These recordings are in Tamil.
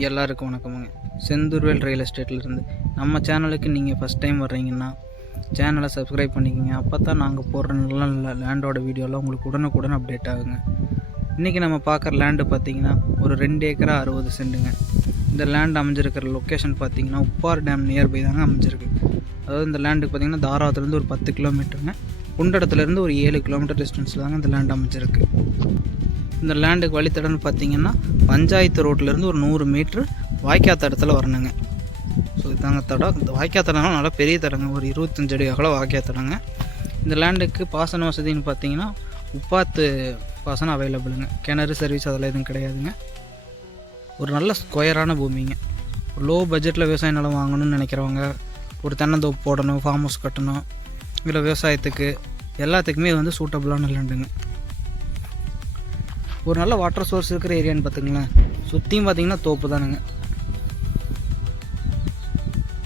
எல்லாருக்கும் வணக்கமுங்க. செந்தூர்வேல் ரியல் எஸ்டேட்லேருந்து நம்ம சேனலுக்கு நீங்கள் ஃபஸ்ட் டைம் வர்றீங்கன்னா சேனலை சப்ஸ்கிரைப் பண்ணிக்கோங்க. அப்போ தான் நாங்கள் போடுற நல்ல நல்ல லேண்டோட வீடியோலாம் உங்களுக்கு உடனுக்குடன் அப்டேட் ஆகுங்க. இன்றைக்கி நம்ம பார்க்குற லேண்டு பார்த்தீங்கன்னா ஒரு ரெண்டு ஏக்கரா அறுபது சென்ட்டுங்க இந்த லேண்ட் அமைஞ்சிருக்கிற லொக்கேஷன் பார்த்தீங்கன்னா உப்பார் டேம் நியர்பை தாங்க அமைஞ்சிருக்கு. அதாவது இந்த லேண்டுக்கு பார்த்தீங்கன்னா தாராத்துலேருந்து ஒரு பத்து கிலோமீட்டருங்க குண்டடத்துலேருந்து ஒரு ஏழு கிலோமீட்டர் டிஸ்டன்ஸில் தாங்க இந்த லேண்ட் அமைஞ்சிருக்கு. இந்த லேண்டுக்கு வழித்தடம்னு பார்த்தீங்கன்னா பஞ்சாயத்து ரோட்லேருந்து ஒரு நூறு மீட்ரு வாய்க்கா தடத்தில் வரணுங்க. ஸோ இதாங்க தடம். இந்த வாய்க்கா தடம்லாம் நல்லா பெரிய தடங்க. ஒரு இருபத்தஞ்சு அடி அகலம் வாய்க்கா தடங்க. இந்த லேண்டுக்கு பாசன வசதின்னு பார்த்தீங்கன்னா உப்பாத்து பாசனம் அவைலபிளுங்க கிணறு சர்வீஸ் அதெல்லாம் எதுவும் கிடையாதுங்க. ஒரு நல்ல ஸ்கொயரான பூமிங்க. லோ பட்ஜெட்டில் விவசாய நிலம் வாங்கணும்னு நினைக்கிறவங்க ஒரு தென்னந்தோப்பு போடணும் ஃபார்ம் ஹவுஸ் கட்டணும் இல்லை விவசாயத்துக்கு எல்லாத்துக்குமே இது வந்து சூட்டபுளான லேண்டுங்க ஒரு நல்ல வாட்டர் சோர்ஸ் இருக்கிற ஏரியான்னு பார்த்துங்களேன் சுற்றியும் பார்த்தீங்கன்னா தோப்பு தானுங்க.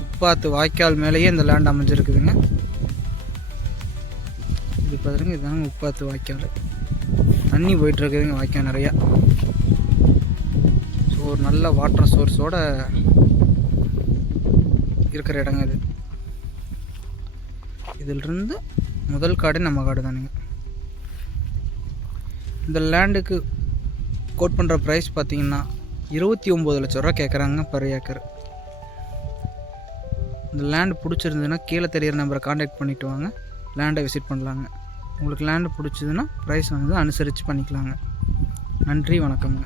உப்பாத்து வாய்க்கால் மேலேயே இந்த லேண்ட் அமைஞ்சிருக்குதுங்க. இது பார்த்துருங்க இதுதாங்க உப்பாத்து வாய்க்கால். தண்ணி போயிட்டுருக்குதுங்க வாய்க்கால் நிறையா. ஸோ ஒரு நல்ல வாட்டர் சோர்ஸோட இருக்கிற இடங்க இது. இதிலிருந்து முதல் காடு நம்ம காடு தானுங்க. இந்த லேண்டுக்கு கோட் பண்ணுற ப்ரைஸ் பார்த்தீங்கன்னா இருபத்தி ஒம்பது லட்ச ரூபா கேட்குறாங்க பர் ஏக்கர் இந்த லேண்டு பிடிச்சிருந்ததுன்னா கீழே தெரியிற நம்பரை காண்டாக்ட் பண்ணிட்டு வாங்க. லேண்டை விசிட் பண்ணலாங்க. உங்களுக்கு லேண்டு பிடிச்சதுன்னா ப்ரைஸ் வந்து அனுசரித்து பண்ணிக்கலாங்க. நன்றி வணக்கம்ங்க.